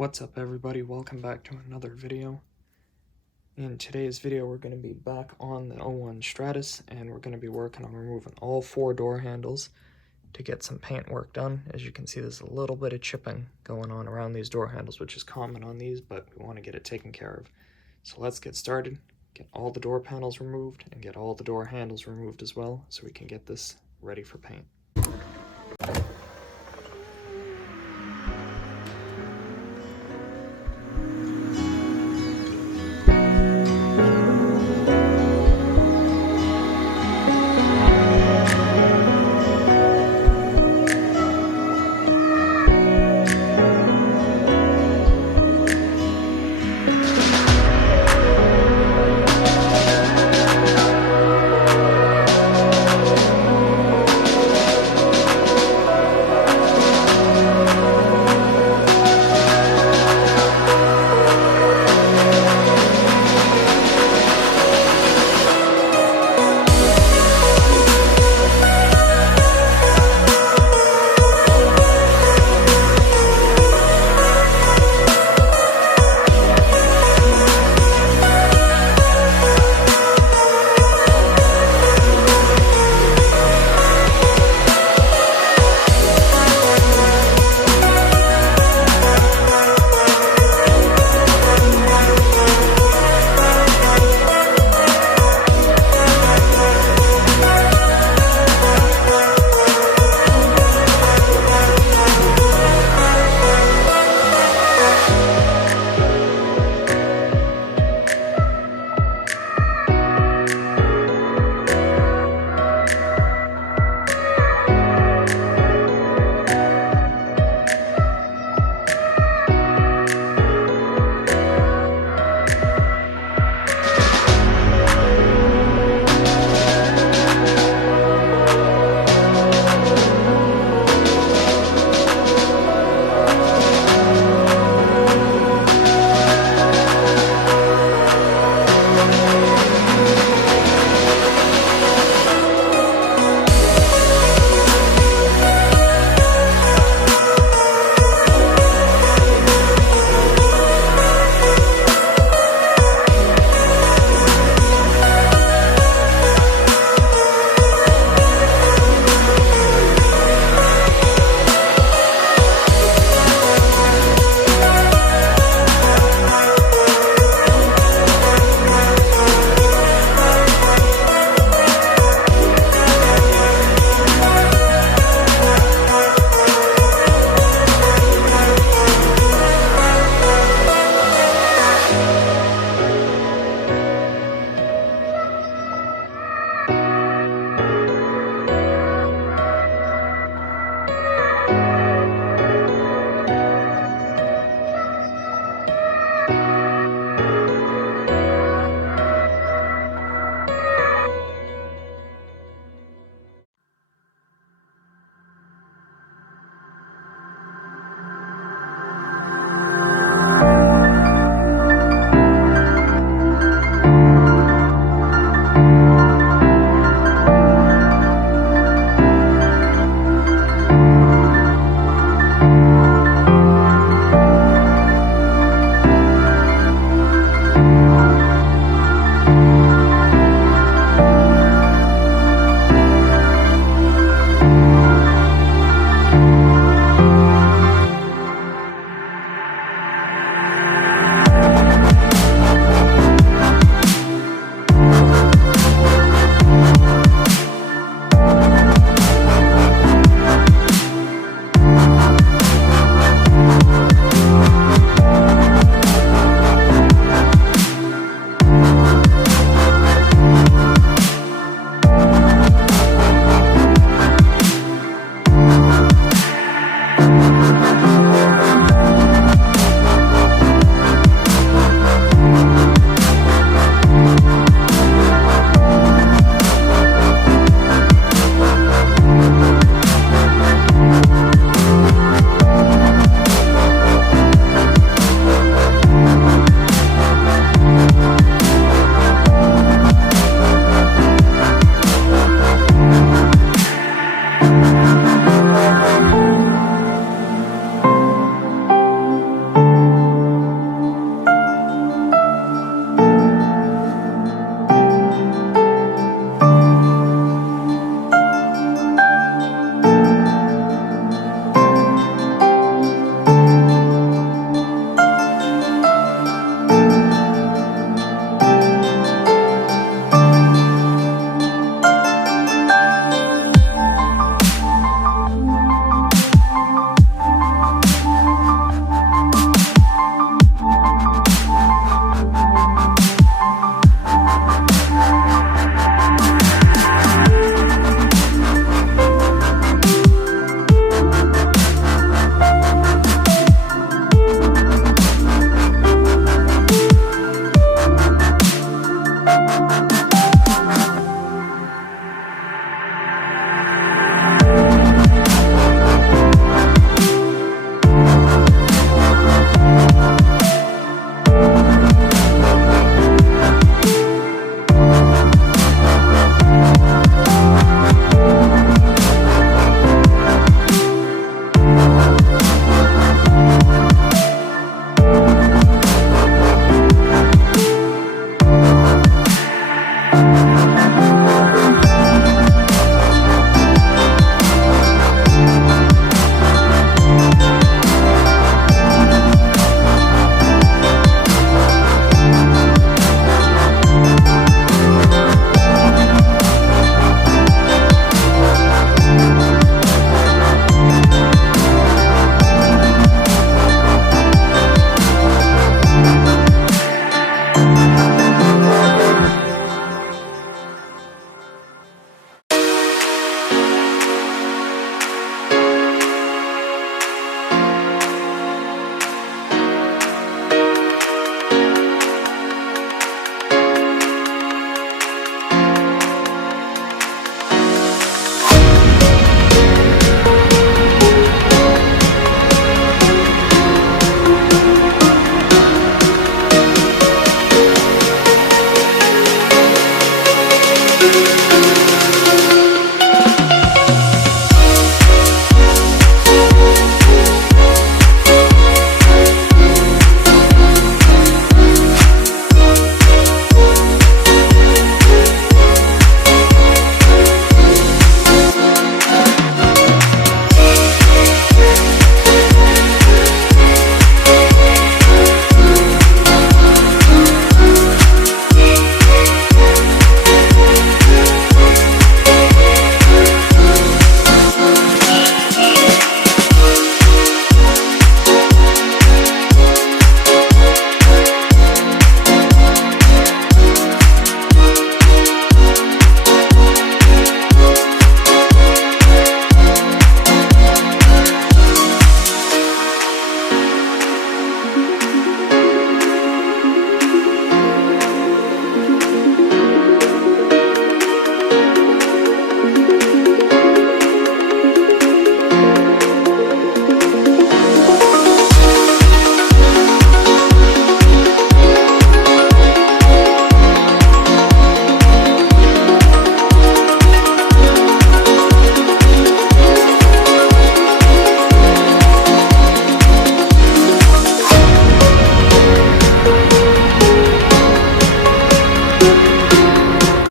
What's up everybody, welcome back to another video. In today's video we're going to be back on the 01 Stratus and we're going to be working on removing all 4 door handles to get some paint work done. As you can see, there's a little bit of chipping going on around these door handles, which is common on these, but we want to get it taken care of. So let's get started, get all the door panels removed and get all the door handles removed as well so we can get this ready for paint.